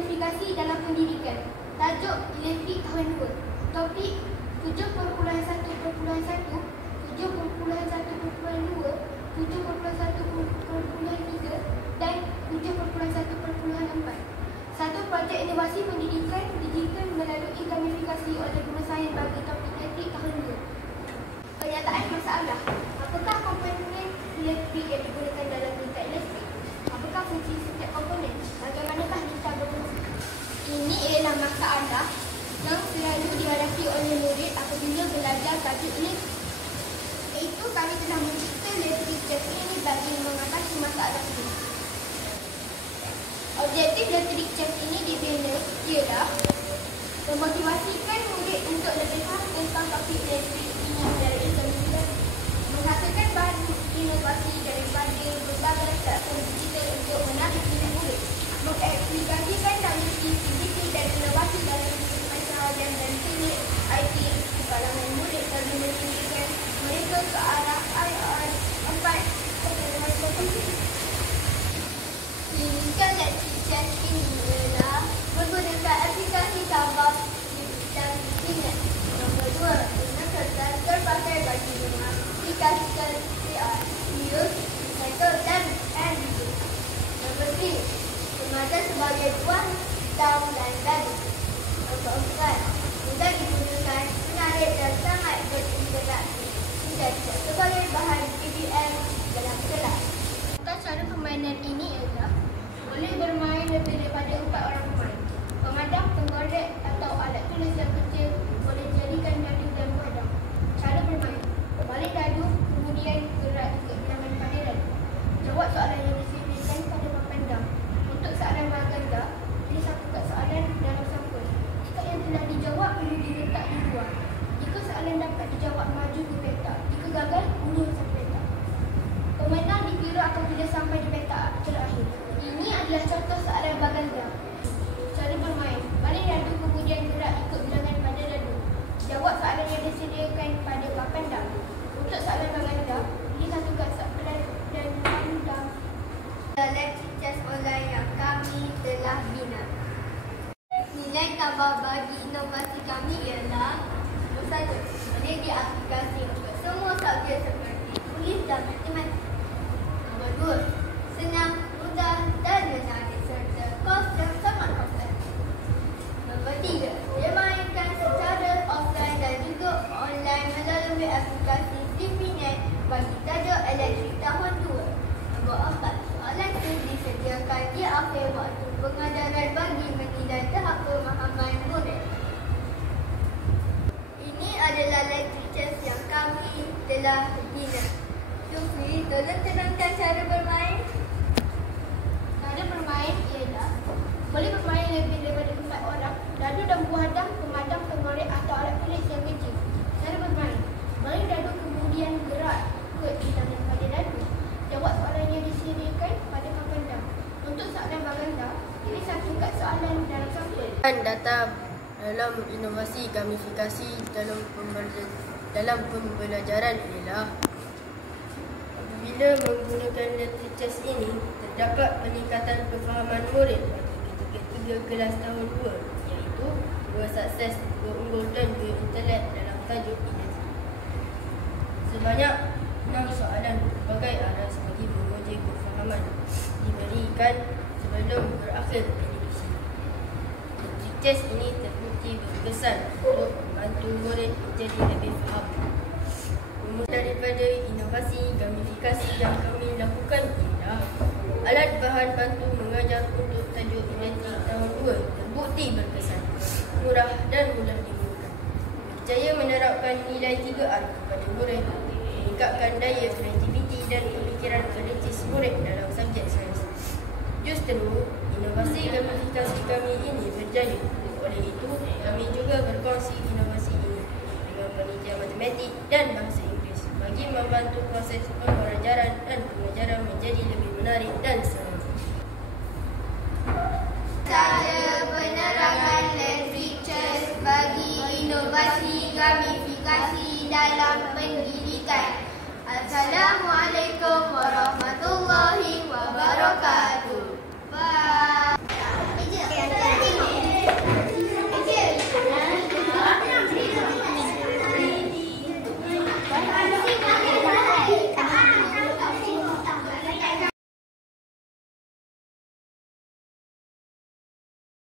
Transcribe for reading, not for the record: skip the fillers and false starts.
gamifikasi dalam pendidikan. Tajuk Elektrik tahun 2. Topik 7.1.1, 7.1.2, 7.1.3 dan 7.1.4. Satu projek inovasi pendidikan digital melalui gamifikasi oleh Guru Sains bagi topik elektrik tahun 2. Pernyataan masalah. Apakah komponen elektrik yang digunakan dalam tingkat elektrik? Apakah fungsi setiap komponen? Bagaimanakah kita berfungsi? Ini ialah masalah yang selalu dihadapi oleh murid apabila belajar tajuk elektrik. Iaitu kami telah mencipta elektrik chat ini bagi mengatasi masalah ini. Objektif elektrik chat ini dibina ialah memotivasikan murid untuk lebih faham tentang topik elektrik ini dari segi menghasilkan bahan inovasi daripada berbagai platform digital untuk menarik minat murid, mengaplikasikan teknologi digital dan inovasi dalam pengetahuan dan teknik IT di kalangan murid bagi menunjukkan mereka ke arah IR 4 teknologi. Tingkat elektrik chat ini adalah menggunakan aplikasi tambah dan internet. Nombor 2, guna kertas terpakai bagi mengaplikasikan VR, video, cycle dan video. Nombor 3, semata sebagai buah, daun dan dadu. Nombor 4, mudah digunakan, menarik dan sangat berinteraksi. Tidak sebagai bahan PBM dalam kelas. Cara permainan ini ialah boleh bermain lebih daripada 4 orang pemain. Pemadam, penggorek atau alat tulis yang kecil boleh jadikan dadu dan pemadam. Cara bermain: balik dadu, kemudian gerak ikut bilangan pada dadu. Jawab soalan yang disediakan pada papan dam. Untuk soalan ganda, pilih satu kad soalan dalam sampul. Jika yang telah dijawab perlu diletak di luar. Jika soalan dapat dijawab, maju ke petak. Jika gagal, mundur sampai petak. Pemenang dikira apabila sampai di petak terakhir. Ini adalah contoh soalan baganda. Cara bermain: balik dadu kemudian gerak ikut bilangan pada dadu. Jawab soalan yang disediakan pada papan dam. Untuk soalan baganda, pilih satu kad soalan dan dam. Elektrik chat online yang kami telah bina. Nilai tambah bagi inovasi kami ialah: nombor 1, menjadi aplikasi untuk semua subjek seperti tulis dan matematik. Nombor 2, senang, mudah dan menarik serta kos yang sangat kompleks. Nombor 3, boleh mainkan secara offline dan juga online melalui aplikasi TVNet bagi tajuk elektrik tahun 2. Nombor 4, soalan itu disediakan di akhir waktu pengajaran bagi menilai tahap pemahaman murid. Ini adalah elektrik chat yang kami telah bina. Syukri, tolong terangkan cara bermain. Cara bermain ialah boleh bermain lebih daripada 4 orang. Dadu dan buah dam, pemadam, pengorek atau alat tulis yang kecil. Cara bermain: balik dadu kemudian gerak ikut bilangan pada dadu. Jawab soalan yang disediakan pada papan dam. Untuk soalan baganda, pilih satu kad soalan dalam sampul. Data dalam inovasi gamifikasi dalam pembelajaran ialah apabila menggunakan elektrik chat ini terdapat peningkatan kefahaman murid bagi ketiga kelas tahun 2, iaitu 2 sukses, 2 unggul dan 2 intelek dalam tajuk elektrik. Sebanyak 6 soalan berbagai arah sebagai menguji kefahaman diberikan sebelum berakhir edisi. Elektrik chat ini terbukti berkesan untuk membantu murid menjadi lebih faham. Daripada inovasi gamifikasi yang kami lakukan ialah alat bahan bantu mengajar untuk tajuk elektrik tahun 2 terbukti berkesan, murah dan mudah digunakan. Berjaya menerapkan nilai 3R kepada murid, meningkatkan daya kreativiti dan pemikiran kritis murid dalam subjek sains. Justru inovasi gamifikasi kami ini berjaya. Oleh itu, kami juga berkongsi inovasi ini dengan panitia matematik dan bahasa Inggeris bagi membantu proses pembelajaran dan pengajaran menjadi lebih menarik dan seram. Cara penerangan elektrik chat bagi inovasi gamifikasi dalam pendidikan. Assalamualaikum warahmatullahi wabarakatuh.